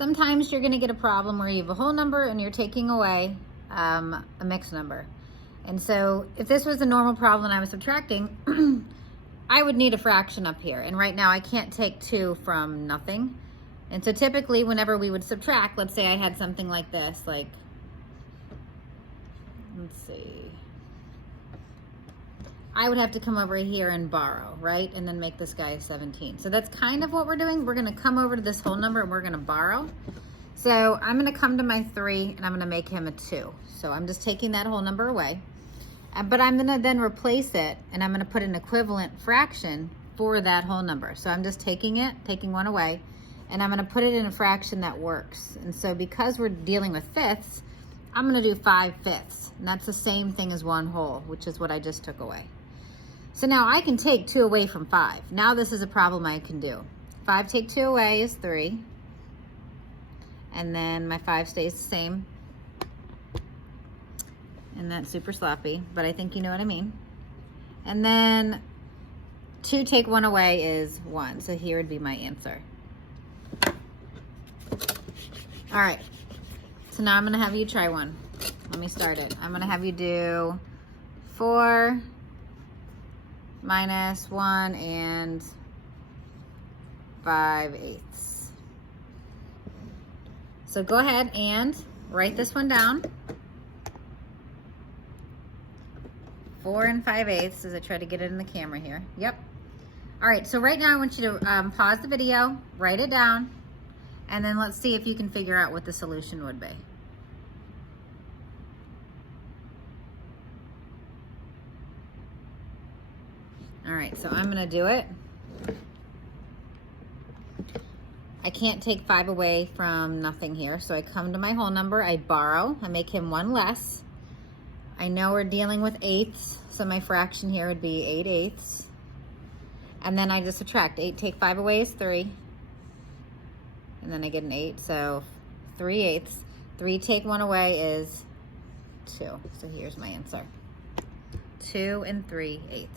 Sometimes you're going to get a problem where you have a whole number and you're taking away a mixed number. And so if this was a normal problem and I was subtracting, I would need a fraction up here. And right now I can't take 2 from nothing. And so typically whenever we would subtract, let's say I had something like this, like, let's see, I would have to come over here and borrow, right? And then make this guy a 17. So that's kind of what we're doing. We're gonna come over to this whole number and we're gonna borrow. So I'm gonna come to my 3 and I'm gonna make him a 2. So I'm just taking that whole number away. But I'm gonna then replace it and I'm gonna put an equivalent fraction for that whole number. So I'm just taking it, taking 1 away, and I'm gonna put it in a fraction that works. And so because we're dealing with fifths, I'm gonna do 5/5. And that's the same thing as 1 whole, which is what I just took away. So now I can take 2 away from 5. Now this is a problem I can do. 5 take 2 away is 3. And then my 5 stays the same. And that's super sloppy, but I think you know what I mean. And then 2 take 1 away is 1. So here would be my answer. All right, so now I'm gonna have you try one. Let me start it. I'm gonna have you do 4 minus 1 and 5/8. So go ahead and write this one down. 4 and 5/8 as I try to get it in the camera here. Yep. All right, so right now I want you to pause the video, write it down, and then let's see if you can figure out what the solution would be. All right, so I'm gonna do it. I can't take 5 away from nothing here, so I come to my whole number, I borrow, I make him 1 less. I know we're dealing with eighths, so my fraction here would be 8/8. And then I just subtract. 8 take 5 away is 3. And then I get an 8, so 3/8. 3 take 1 away is 2. So here's my answer. 2 and 3/8.